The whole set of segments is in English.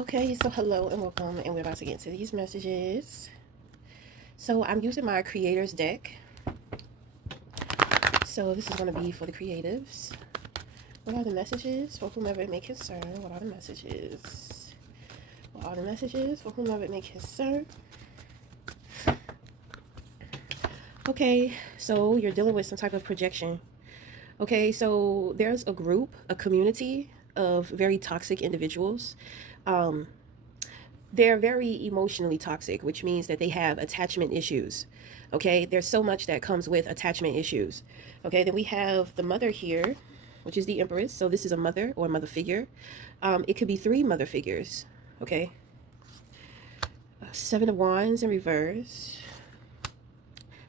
Okay, so hello and welcome, and we're about to get into these messages. So I'm using my creators deck. So this is going to be for the creatives. What are the messages for whomever it may concern? What are the messages? What are the messages for whomever it may concern? Okay, so you're dealing with some type of projection. Okay, so there's a group, a community of very toxic individuals. Um, they're very emotionally toxic, which means that they have attachment issues. Okay, there's so much that comes with attachment issues. Okay, then we have the mother here, which is the Empress. So this is a mother or a mother figure. It could be three mother figures. Okay, Seven of Wands in reverse.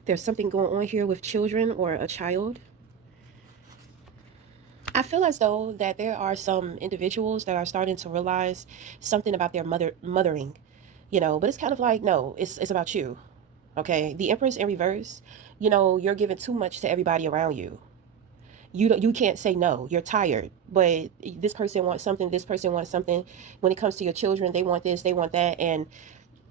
There's something going on here with children or a child. I feel as though that there are some individuals that are starting to realize something about their mothering, but it's kind of like, no, it's about you. Okay, the Empress in reverse, you're giving too much to everybody around you. You can't say no. You're tired, but this person wants something, this person wants something. When it comes to your children, they want this, they want that, and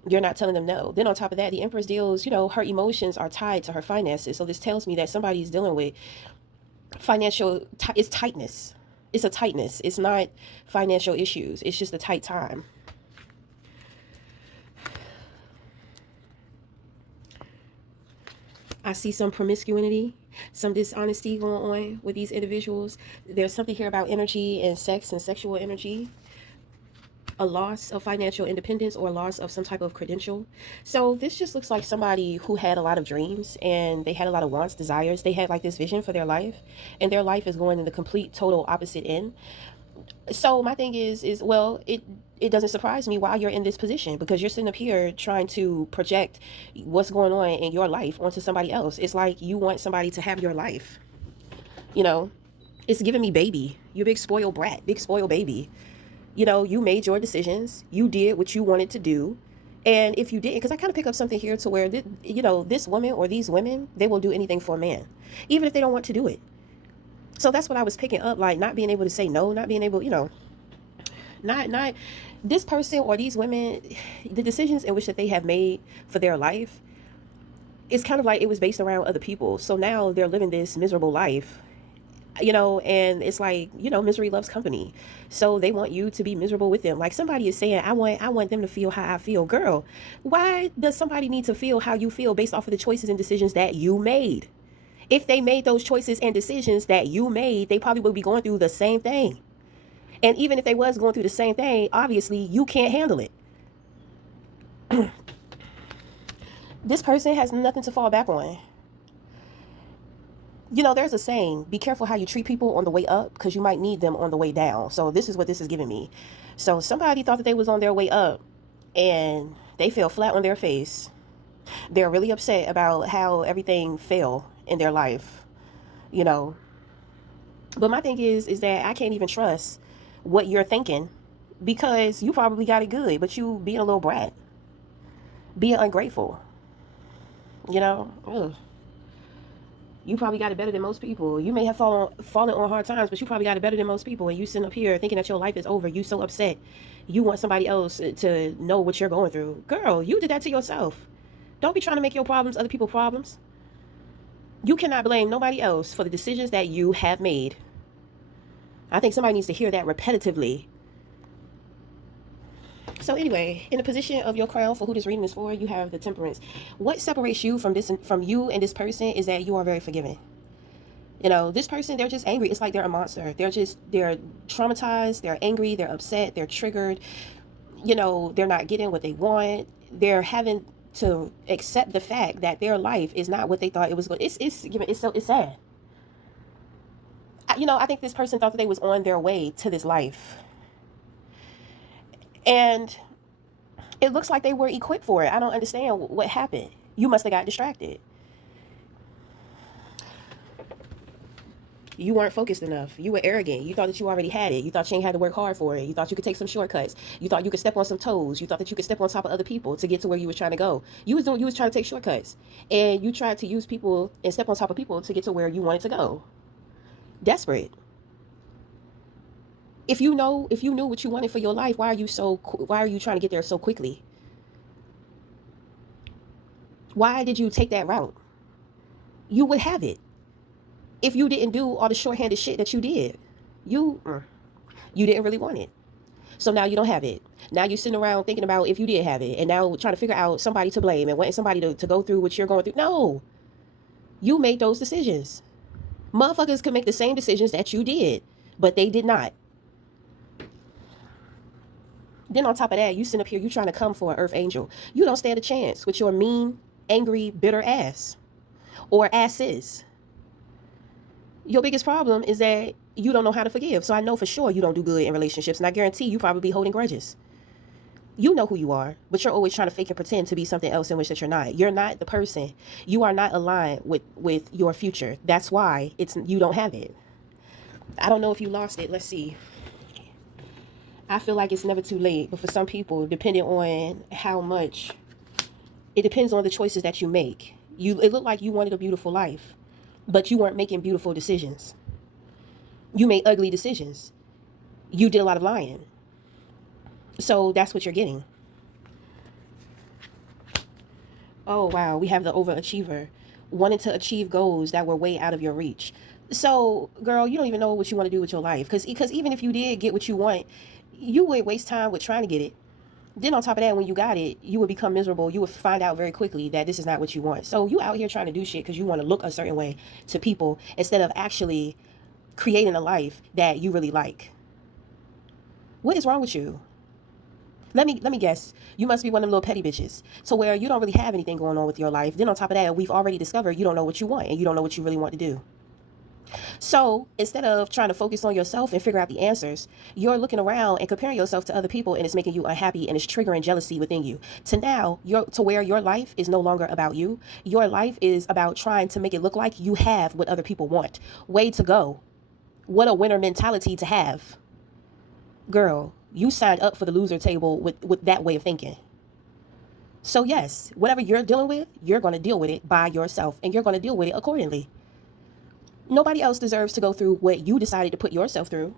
you're not telling them no. Then on top of that, the Empress deals, her emotions are tied to her finances. So this tells me that somebody is dealing with it's tightness. It's a tightness. It's not financial issues. It's just a tight time. I see some promiscuity, some dishonesty going on with these individuals. There's something here about energy and sex and sexual energy, a loss of financial independence or a loss of some type of credential. So this just looks like somebody who had a lot of dreams and they had a lot of wants, desires. They had like this vision for their life, and their life is going in the complete total opposite end. So my thing is well, it doesn't surprise me why you're in this position, because you're sitting up here trying to project what's going on in your life onto somebody else. It's like you want somebody to have your life. You know, it's giving me baby. You big spoiled brat, big spoiled baby. You made your decisions. You did what you wanted to do. And if you didn't, because I kind of pick up something here to where, this woman or these women, they will do anything for a man, even if they don't want to do it. So that's what I was picking up, like not being able to say no, not being able, not this person or these women, the decisions in which that they have made for their life, it's kind of like it was based around other people. So now they're living this miserable life, and it's like, misery loves company. So they want you to be miserable with them. Like somebody is saying, I want them to feel how I feel. Girl, why does somebody need to feel how you feel based off of the choices and decisions that you made? If they made those choices and decisions that you made, they probably would be going through the same thing. And even if they was going through the same thing, obviously you can't handle it. This person has nothing to fall back on. There's a saying, be careful how you treat people on the way up, because you might need them on the way down. So this is what this is giving me. So somebody thought that they was on their way up and they fell flat on their face. They're really upset about how everything fell in their life, you know. But my thing is that I can't even trust what you're thinking, because you probably got it good, but you being a little brat, being ungrateful, you know. Ugh. You probably got it better than most people. You may have fallen on hard times, but you probably got it better than most people. And you sitting up here thinking that your life is over. You so upset. You want somebody else to know what you're going through. Girl, you did that to yourself. Don't be trying to make your problems other people's problems. You cannot blame nobody else for the decisions that you have made. I think somebody needs to hear that repetitively. So anyway, in the position of your crown, for who this reading is for, you have the Temperance. What separates you from you and this person is that you are very forgiving. This person, they're just angry. It's like they're a monster. They're traumatized, they're angry, they're upset, they're triggered. They're not getting what they want. They're having to accept the fact that their life is not what they thought it was going. It's sad. I think this person thought that they was on their way to this life, and it looks like they were equipped for it. I don't understand what happened. You must have got distracted. You weren't focused enough. You were arrogant. You thought that you already had it. You thought you ain't had to work hard for it. You thought you could take some shortcuts. You thought you could step on some toes. You thought that you could step on top of other people to get to where you was trying to go. You was trying to take shortcuts, and you tried to use people and step on top of people to get to where you wanted to go. Desperate. If you knew what you wanted for your life, why are you trying to get there so quickly? Why did you take that route? You would have it if you didn't do all the shorthanded shit that you did. You didn't really want it. So now you don't have it. Now you're sitting around thinking about if you did have it, and now trying to figure out somebody to blame and wanting somebody to go through what you're going through. No, you made those decisions. Motherfuckers can make the same decisions that you did, but they did not. Then on top of that, you sitting up here, you trying to come for an earth angel. You don't stand a chance with your mean, angry, bitter ass or asses. Your biggest problem is that you don't know how to forgive. So I know for sure you don't do good in relationships, and I guarantee you probably be holding grudges. You know who you are, but you're always trying to fake and pretend to be something else in which that you're not. You're not the person. You are not aligned with your future. That's why you don't have it. I don't know if you lost it. Let's see. I feel like it's never too late, but for some people, depending on how much, it depends on the choices that you make. It looked like you wanted a beautiful life, but you weren't making beautiful decisions. You made ugly decisions. You did a lot of lying. So that's what you're getting. Oh, wow. We have the overachiever wanting to achieve goals that were way out of your reach. So, girl, you don't even know what you want to do with your life. Because even if you did get what you want, you would waste time with trying to get it. Then on top of that, when you got it, you would become miserable. You would find out very quickly that this is not what you want. So you out here trying to do shit because you want to look a certain way to people instead of actually creating a life that you really like. What is wrong with you? Let me guess. You must be one of them little petty bitches. So where you don't really have anything going on with your life. Then on top of that, we've already discovered you don't know what you want and you don't know what you really want to do. So instead of trying to focus on yourself and figure out the answers, you're looking around and comparing yourself to other people, and it's making you unhappy and it's triggering jealousy within you. To where your life is no longer about you. Your life is about trying to make it look like you have what other people want. Way to go. What a winner mentality to have. Girl, you signed up for the loser table with that way of thinking. So yes, whatever you're dealing with, you're going to deal with it by yourself, and you're going to deal with it accordingly. Nobody else deserves to go through what you decided to put yourself through.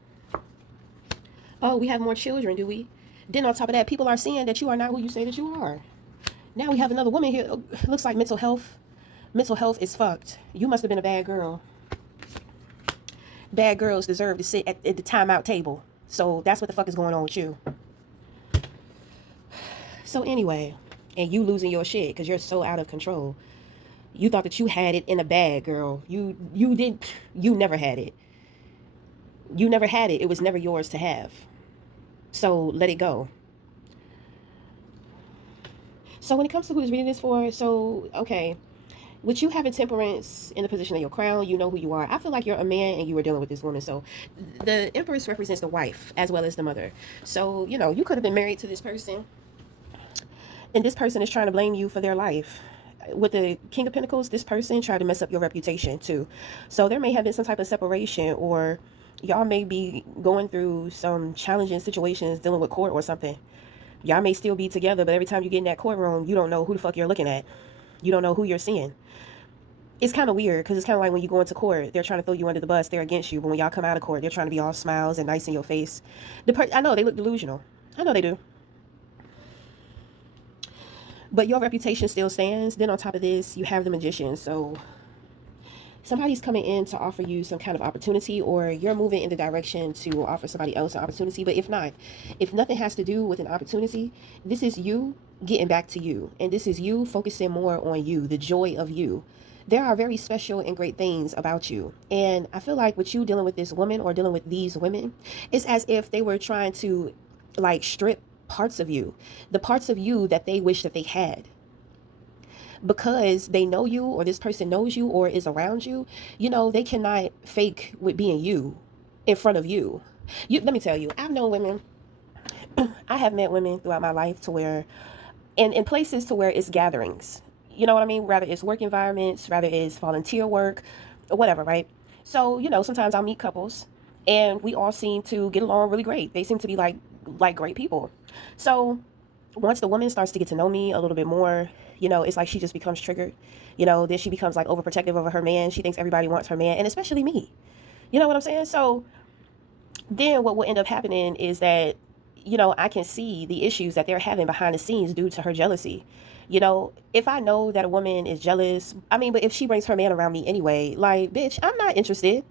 Oh, we have more children, do we? Then on top of that, people are seeing that you are not who you say that you are. Now we have another woman here. Looks like mental health. Mental health is fucked. You must have been a bad girl. Bad girls deserve to sit at the timeout table. So that's what the fuck is going on with you. So anyway, and you losing your shit because you're so out of control. You thought that you had it in a bag, girl. You never had it. You never had it. It was never yours to have. So let it go. So when it comes to who this reading is for, so okay, with you having temperance in the position of your crown, you know who you are. I feel like you're a man and you were dealing with this woman. So the Empress represents the wife as well as the mother. So, you could have been married to this person, and this person is trying to blame you for their life. With the King of Pentacles, this person tried to mess up your reputation too. So there may have been some type of separation, or y'all may be going through some challenging situations dealing with court or something. Y'all may still be together, but every time you get in that courtroom, you don't know who the fuck you're looking at. You don't know who you're seeing. It's kind of weird because it's kind of like when you go into court, they're trying to throw you under the bus, they're against you. But when y'all come out of court, they're trying to be all smiles and nice in your face. I know they look delusional. I know they do. But your reputation still stands. Then on top of this, you have the Magician. So somebody's coming in to offer you some kind of opportunity, or you're moving in the direction to offer somebody else an opportunity. But if nothing has to do with an opportunity, this is you getting back to you. And this is you focusing more on you, the joy of you. There are very special and great things about you. And I feel like with you dealing with this woman or dealing with these women, it's as if they were trying to strip parts of you, the parts of you that they wish that they had, because they know you, or this person knows you or is around you. They cannot fake with being you in front of you. Let me tell you, I've known women, I have met women throughout my life to where in places to where it's gatherings, you know what I mean, rather it's work environments, rather it's volunteer work or whatever, right? So sometimes I'll meet couples and we all seem to get along really great. They seem to be like great people. So once the woman starts to get to know me a little bit more, it's like she just becomes triggered. Then she becomes like overprotective over her man. She thinks everybody wants her man, and especially me. You know what I'm saying? So then what will end up happening is that, you know, I can see the issues that they're having behind the scenes due to her jealousy. You know, if I know that a woman is jealous, I mean, but if she brings her man around me anyway, like, bitch, I'm not interested.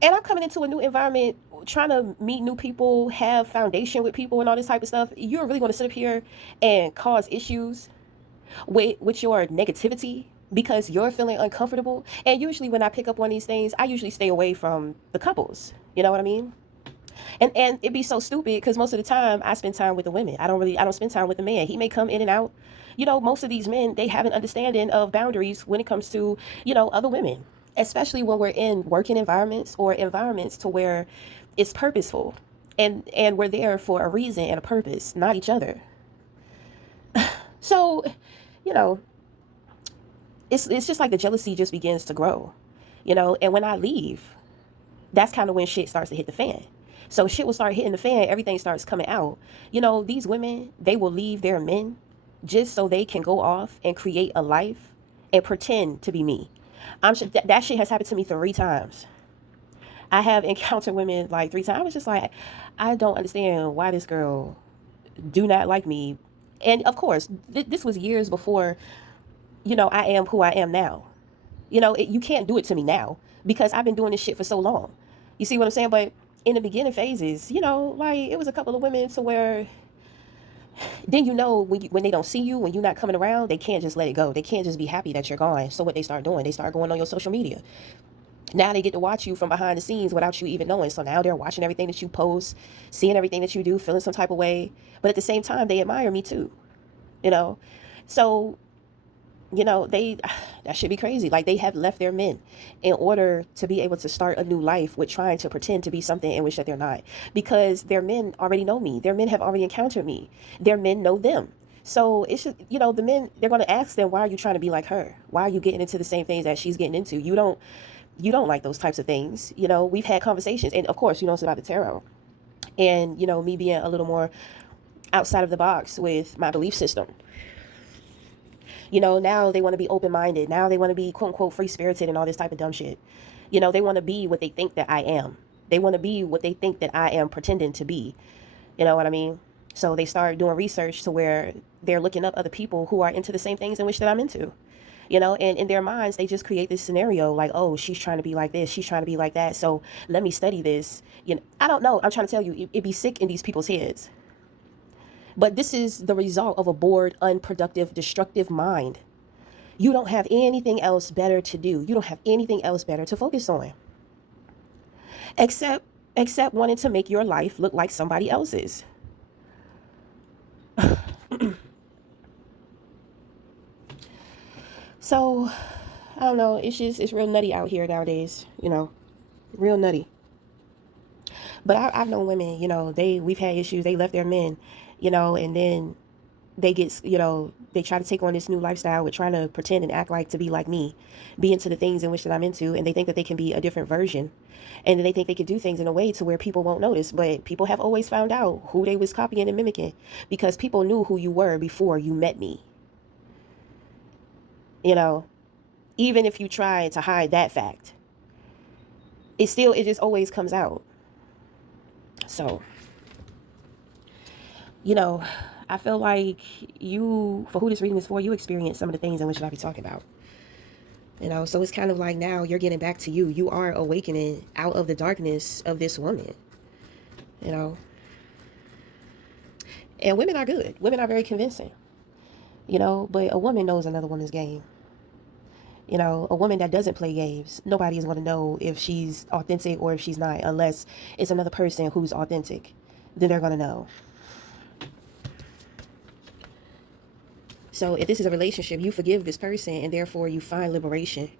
And I'm coming into a new environment, trying to meet new people, have foundation with people, and all this type of stuff. You're really going to sit up here and cause issues with your negativity because you're feeling uncomfortable. And usually, when I pick up on these things, I usually stay away from the couples. You know what I mean? And it'd be so stupid because most of the time I spend time with the women. I don't spend time with the man. He may come in and out. You know, most of these men, they have an understanding of boundaries when it comes to, you know, other women, especially when we're in working environments or environments to where it's purposeful, and we're there for a reason and a purpose, not each other. So, you know, it's just like the jealousy just begins to grow, you know. And when I leave, that's kind of when shit starts to hit the fan. So shit will start hitting the fan, everything starts coming out. You know, these women, they will leave their men just so they can go off and create a life and pretend to be me. I'm sure that shit has happened to me 3 times. I have encountered women like 3 times. I was just like, I don't understand why this girl do not like me. And of course, this was years before, you know, I am who I am now. You know, you can't do it to me now because I've been doing this shit for so long. You see what I'm saying? But in the beginning phases, you know, like it was a couple of women to where then you know when they don't see you, when you're not coming around, they can't just let it go. They can't just be happy that you're gone. So what they start doing, they start going on your social media. Now they get to watch you from behind the scenes without you even knowing. So now they're watching everything that you post, seeing everything that you do, feeling some type of way. But at the same time, they admire me too, you know? So you know, that should be crazy. Like they have left their men in order to be able to start a new life with trying to pretend to be something in which that they're not, because their men already know me. Their men have already encountered me. Their men know them. So it's just, you know, the men, they're going to ask them, why are you trying to be like her? Why are you getting into the same things that she's getting into? You don't like those types of things. You know, we've had conversations, and of course, you know, it's about the tarot, and you know, me being a little more outside of the box with my belief system. You know, now they want to be open minded. Now they want to be quote unquote free spirited and all this type of dumb shit. You know, they want to be what they think that I am. They want to be what they think that I am pretending to be. You know what I mean? So they start doing research to where they're looking up other people who are into the same things in which that I'm into. You know, and in their minds, they just create this scenario like, oh, she's trying to be like this, she's trying to be like that. So let me study this. You know, I don't know. I'm trying to tell you, it'd be sick in these people's heads. But this is the result of a bored, unproductive, destructive mind. You don't have anything else better to do. You don't have anything else better to focus on. Except except wanting to make your life look like somebody else's. So, I don't know, it's real nutty out here nowadays, you know. Real nutty. But I've known women, you know, we've had issues, they left their men, you know, and then they get, you know, they try to take on this new lifestyle with trying to pretend and act like to be like me, be into the things in which that I'm into, and they think that they can be a different version, and they think they can do things in a way to where people won't notice. But people have always found out who they was copying and mimicking, because people knew who you were before you met me. You know, even if you try to hide that fact, it just always comes out. So, you know, I feel like you, for who this reading is for, you experience some of the things in which I be talking about. You know, so it's kind of like now you're getting back to you. You are awakening out of the darkness of this woman. You know, and women are good. Women are very convincing. You know, but a woman knows another woman's game. You know, a woman that doesn't play games, nobody is going to know if she's authentic or if she's not, unless it's another person who's authentic. Then they're going to know. So if this is a relationship, you forgive this person and therefore you find liberation.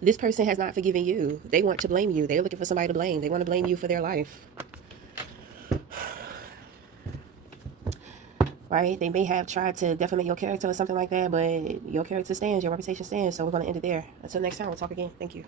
This person has not forgiven you. They want to blame you. They're looking for somebody to blame. They want to blame you for their life. Right? They may have tried to defamate your character or something like that, but your character stands, your reputation stands. So we're going to end it there. Until next time, we'll talk again. Thank you.